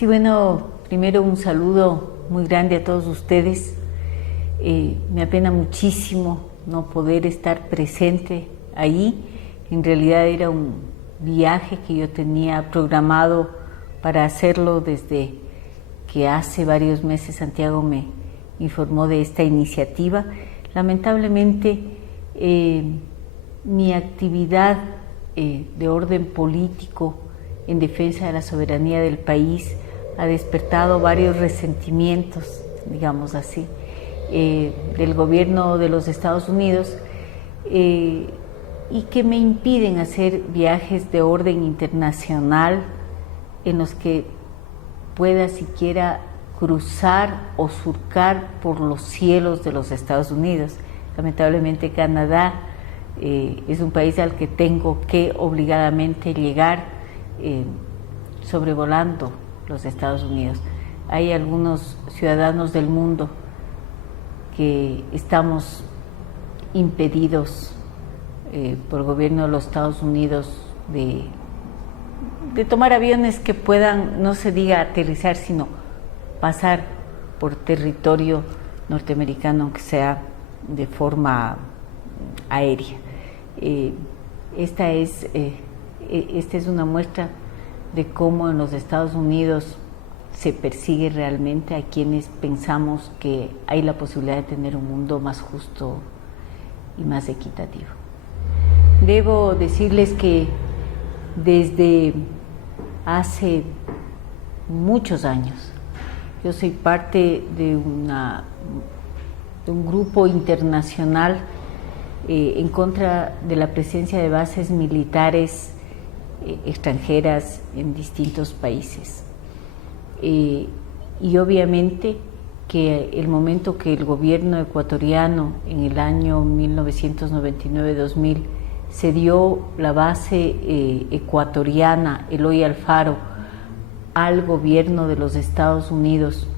Sí, bueno, primero un saludo muy grande a todos ustedes. Me apena muchísimo no poder estar presente ahí. En realidad era un viaje que yo tenía programado para hacerlo desde que hace varios meses Santiago me informó de esta iniciativa. Lamentablemente, mi actividad de orden político en defensa de la soberanía del país ha despertado varios resentimientos, digamos así, del gobierno de los Estados Unidos y que me impiden hacer viajes de orden internacional en los que pueda siquiera cruzar o surcar por los cielos de los Estados Unidos. Lamentablemente Canadá es un país al que tengo que obligadamente llegar sobrevolando los Estados Unidos. Hay algunos ciudadanos del mundo que estamos impedidos por el gobierno de los Estados Unidos de tomar aviones que puedan, no se diga aterrizar, sino pasar por territorio norteamericano, aunque sea de forma aérea. Esta es una muestra de cómo en los Estados Unidos se persigue realmente a quienes pensamos que hay la posibilidad de tener un mundo más justo y más equitativo. Debo decirles que desde hace muchos años yo soy parte de un grupo internacional en contra de la presencia de bases militares extranjeras en distintos países. Y obviamente que el momento que el gobierno ecuatoriano en el año 1999-2000 cedió la base ecuatoriana Eloy Alfaro al gobierno de los Estados Unidos,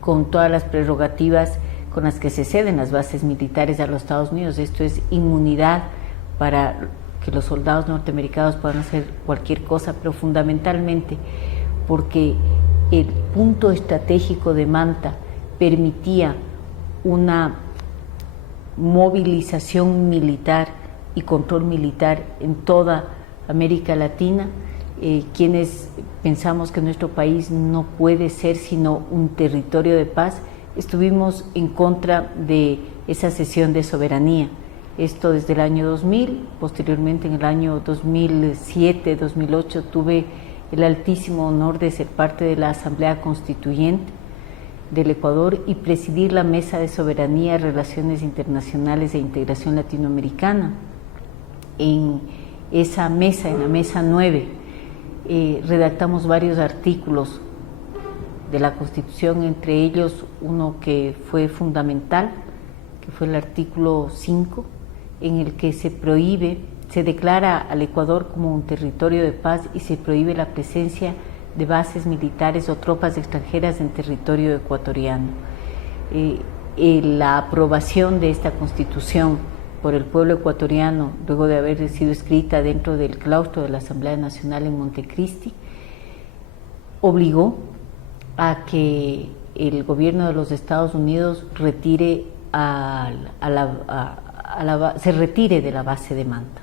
con todas las prerrogativas con las que se ceden las bases militares a los Estados Unidos. Esto es inmunidad para que los soldados norteamericanos puedan hacer cualquier cosa, pero fundamentalmente porque el punto estratégico de Manta permitía una movilización militar y control militar en toda América Latina. Quienes pensamos que nuestro país no puede ser sino un territorio de paz, estuvimos en contra de esa cesión de soberanía. Esto desde el año 2000, posteriormente en el año 2007-2008 tuve el altísimo honor de ser parte de la Asamblea Constituyente del Ecuador y presidir la Mesa de Soberanía, Relaciones Internacionales e Integración Latinoamericana. En esa mesa, en la Mesa 9, redactamos varios artículos de la Constitución, entre ellos uno que fue fundamental, que fue el artículo 5, en el que se declara al Ecuador como un territorio de paz y se prohíbe la presencia de bases militares o tropas extranjeras en territorio ecuatoriano. La aprobación de esta Constitución por el pueblo ecuatoriano, luego de haber sido escrita dentro del claustro de la Asamblea Nacional en Montecristi, obligó a que el gobierno de los Estados Unidos se retire de la base de Manta,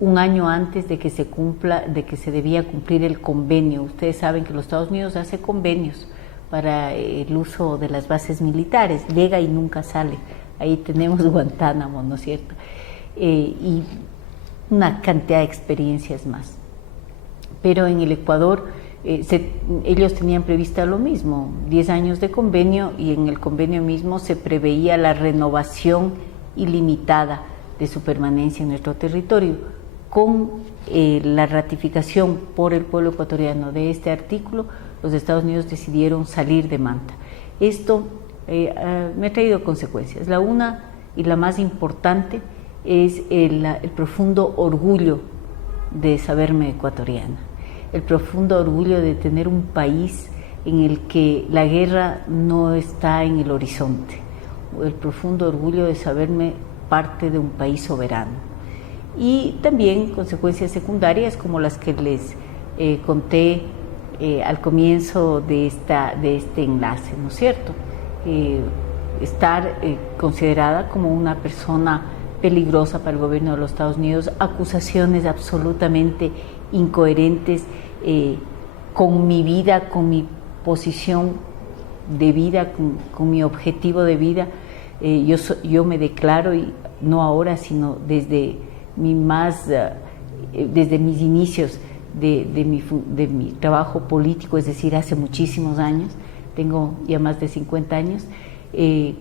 un año antes de que se debía cumplir el convenio. Ustedes saben que los Estados Unidos hace convenios para el uso de las bases militares, llega y nunca sale. Ahí tenemos Guantánamo, ¿no es cierto? Y una cantidad de experiencias más. Pero en el Ecuador ellos tenían prevista lo mismo, 10 años de convenio, y en el convenio mismo se preveía la renovación ilimitada de su permanencia en nuestro territorio. Con la ratificación por el pueblo ecuatoriano de este artículo, los Estados Unidos decidieron salir de Manta. Esto me ha traído consecuencias. La una y la más importante es el profundo orgullo de saberme ecuatoriana, el profundo orgullo de tener un país en el que la guerra no está en el horizonte, el profundo orgullo de saberme parte de un país soberano. Y también consecuencias secundarias como las que les conté al comienzo de este enlace, ¿no es cierto? Estar considerada como una persona peligrosa para el gobierno de los Estados Unidos, acusaciones absolutamente incoherentes con mi vida, con mi posición de vida, con mi objetivo de vida. Yo me declaro, y no ahora, sino desde desde mis inicios de mi trabajo político, es decir, hace muchísimos años, tengo ya más de 50 años,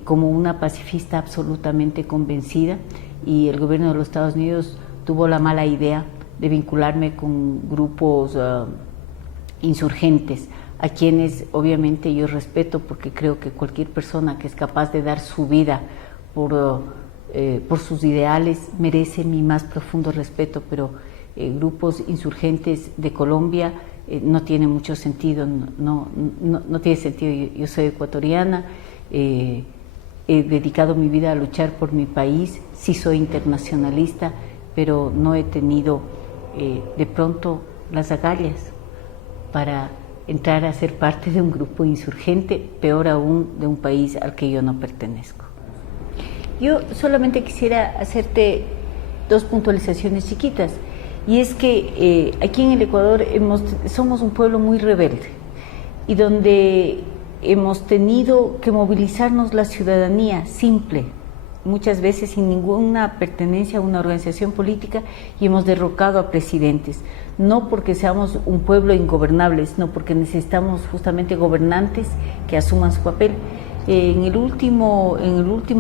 como una pacifista absolutamente convencida, y el gobierno de los Estados Unidos tuvo la mala idea de vincularme con grupos insurgentes, a quienes obviamente yo respeto, porque creo que cualquier persona que es capaz de dar su vida por sus ideales merece mi más profundo respeto, pero grupos insurgentes de Colombia no tiene mucho sentido, no tiene sentido. Yo soy ecuatoriana, he dedicado mi vida a luchar por mi país, sí soy internacionalista, pero no he tenido de pronto las agallas para entrar a ser parte de un grupo insurgente, peor aún de un país al que yo no pertenezco. Yo solamente quisiera hacerte dos puntualizaciones chiquitas, y es que aquí en el Ecuador somos un pueblo muy rebelde, y donde hemos tenido que movilizarnos la ciudadanía simple, muchas veces sin ninguna pertenencia a una organización política, y hemos derrocado a presidentes, no porque seamos un pueblo ingobernable, sino porque necesitamos justamente gobernantes que asuman su papel. En el último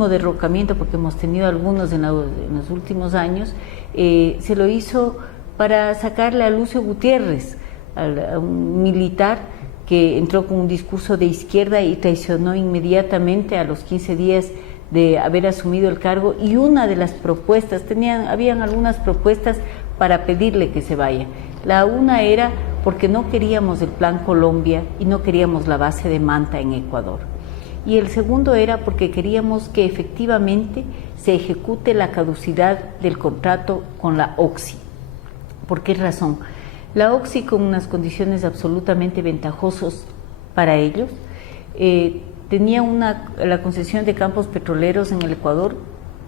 derrocamiento, porque hemos tenido algunos en los últimos años, se lo hizo para sacarle a Lucio Gutiérrez, a un militar que entró con un discurso de izquierda y traicionó inmediatamente a los 15 días de haber asumido el cargo, y una de las propuestas, habían algunas propuestas para pedirle que se vaya. Una era porque no queríamos el Plan Colombia y no queríamos la base de Manta en Ecuador. Y el segundo era porque queríamos que efectivamente se ejecute la caducidad del contrato con la OXI. ¿Por qué razón? La OXI, con unas condiciones absolutamente ventajosas para ellos, tenía la concesión de campos petroleros en el Ecuador,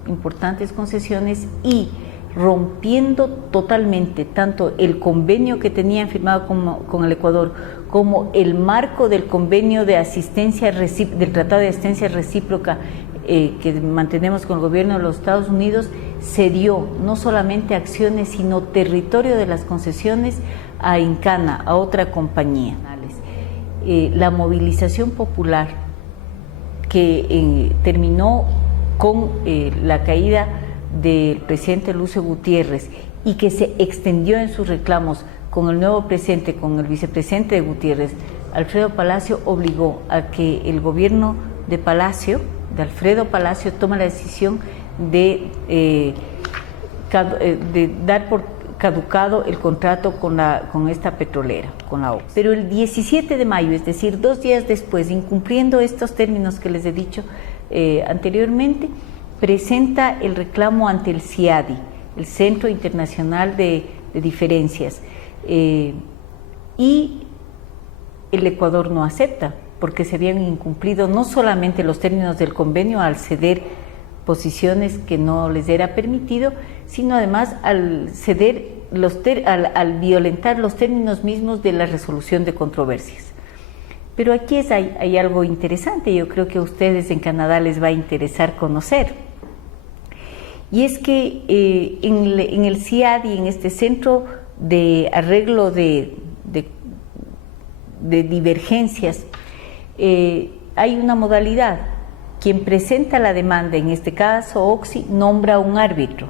importantes concesiones, y rompiendo totalmente tanto el convenio que tenían firmado con el Ecuador como el marco del convenio de asistencia del Tratado de Asistencia Recíproca que mantenemos con el gobierno de los Estados Unidos, cedió no solamente acciones sino territorio de las concesiones a Encana, a otra compañía. La movilización popular que terminó con la caída del presidente Lucio Gutiérrez y que se extendió en sus reclamos con el nuevo presidente, con el vicepresidente de Gutiérrez, Alfredo Palacio, obligó a que el gobierno de Alfredo Palacio, tome la decisión de dar por caducado el contrato con esta petrolera, con la OXI. Pero el 17 de mayo, es decir, 2 días después, incumpliendo estos términos que les he dicho anteriormente, presenta el reclamo ante el CIADI, el Centro Internacional de Diferencias, y el Ecuador no acepta, porque se habían incumplido no solamente los términos del convenio al ceder posiciones que no les era permitido, sino además al al violentar los términos mismos de la resolución de controversias. Pero aquí hay algo interesante, yo creo que a ustedes en Canadá les va a interesar conocer, y es que en el CIADI, en este Centro de Arreglo de divergencias, hay una modalidad. Quien presenta la demanda, en este caso OXI, nombra un árbitro.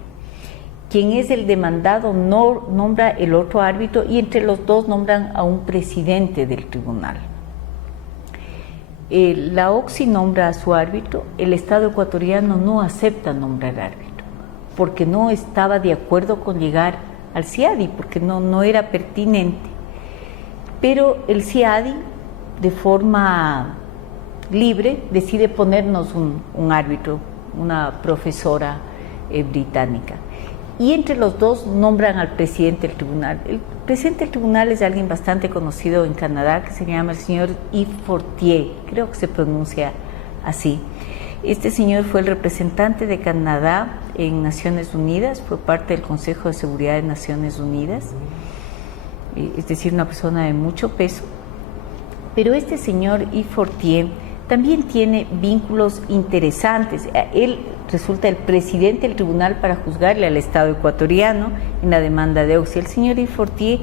Quien es el demandado no nombra el otro árbitro, y entre los dos nombran a un presidente del tribunal. La OXI nombra a su árbitro, el Estado ecuatoriano no acepta nombrar árbitro, porque no estaba de acuerdo con llegar al CIADI, porque no era pertinente. Pero el CIADI, de forma libre, decide ponernos un árbitro, una profesora británica. y entre los dos nombran al presidente del tribunal. El presidente del tribunal es alguien bastante conocido en Canadá que se llama el señor Yves Fortier, creo que se pronuncia así. Este señor fue el representante de Canadá en Naciones Unidas, fue parte del Consejo de Seguridad de Naciones Unidas, es decir, una persona de mucho peso. Pero este señor Yves Fortier también tiene vínculos interesantes. Él resulta el presidente del tribunal para juzgarle al Estado ecuatoriano en la demanda de Oxy. El señor Yves Fortier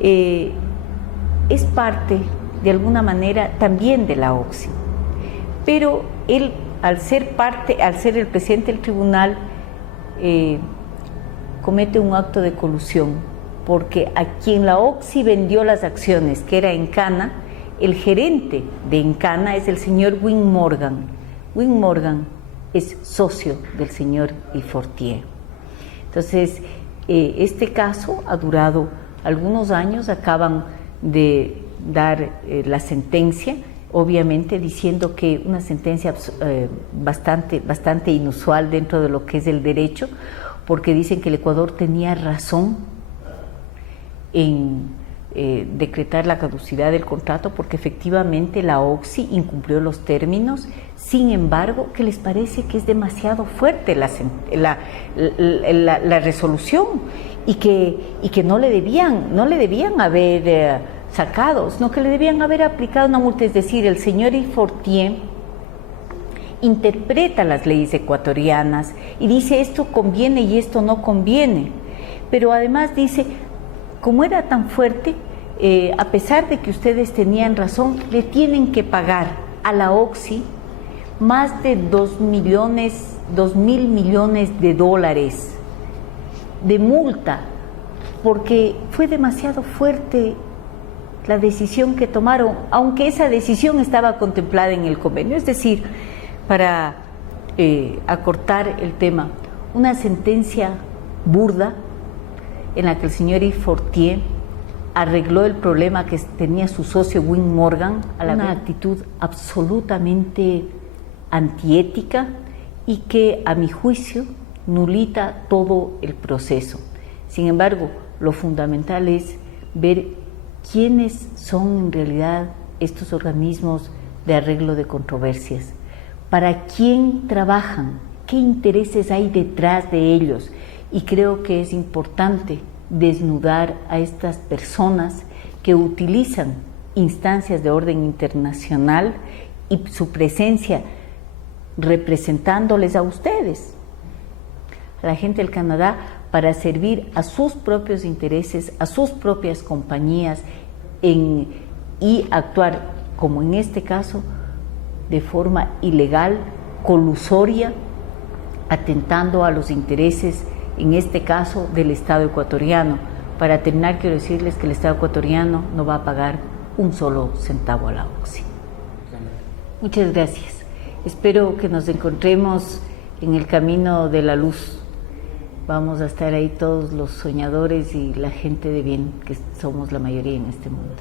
es parte, de alguna manera, también de la Oxy. Pero él, al ser el presidente del tribunal, comete un acto de colusión, porque a quien la Oxy vendió las acciones, que era Encana, el gerente de Encana es el señor Win Morgan. Win Morgan es socio del señor Yves Fortier. Entonces, este caso ha durado algunos años, acaban de dar la sentencia, obviamente diciendo que una sentencia bastante inusual dentro de lo que es el derecho, porque dicen que el Ecuador tenía razón en decretar la caducidad del contrato, porque efectivamente la Oxy incumplió los términos. Sin embargo, que les parece que es demasiado fuerte la resolución y que no le debían haber sacado, sino que le debían haber aplicado una multa. Es decir, el señor Yves Fortier interpreta las leyes ecuatorianas y dice esto conviene y esto no conviene, pero además dice, como era tan fuerte, a pesar de que ustedes tenían razón, le tienen que pagar a la Oxy más de 2.000 millones de dólares de multa, porque fue demasiado fuerte la decisión que tomaron, aunque esa decisión estaba contemplada en el convenio. Es decir, para acortar el tema, una sentencia burda en la que el señor Yves Fortier arregló el problema que tenía su socio Win Morgan, una actitud absolutamente antiética y que, a mi juicio, nulita todo el proceso. Sin embargo, lo fundamental es ver quiénes son en realidad estos organismos de arreglo de controversias, para quién trabajan, qué intereses hay detrás de ellos. Y creo que es importante desnudar a estas personas que utilizan instancias de orden internacional y su presencia representándoles a ustedes, a la gente del Canadá, para servir a sus propios intereses, a sus propias compañías y actuar, como en este caso, de forma ilegal, colusoria, atentando a los intereses, en este caso, del Estado ecuatoriano. Para terminar, quiero decirles que el Estado ecuatoriano no va a pagar un solo centavo a la Oxy. Muchas gracias. Espero que nos encontremos en el camino de la luz. Vamos a estar ahí todos los soñadores y la gente de bien, que somos la mayoría en este mundo.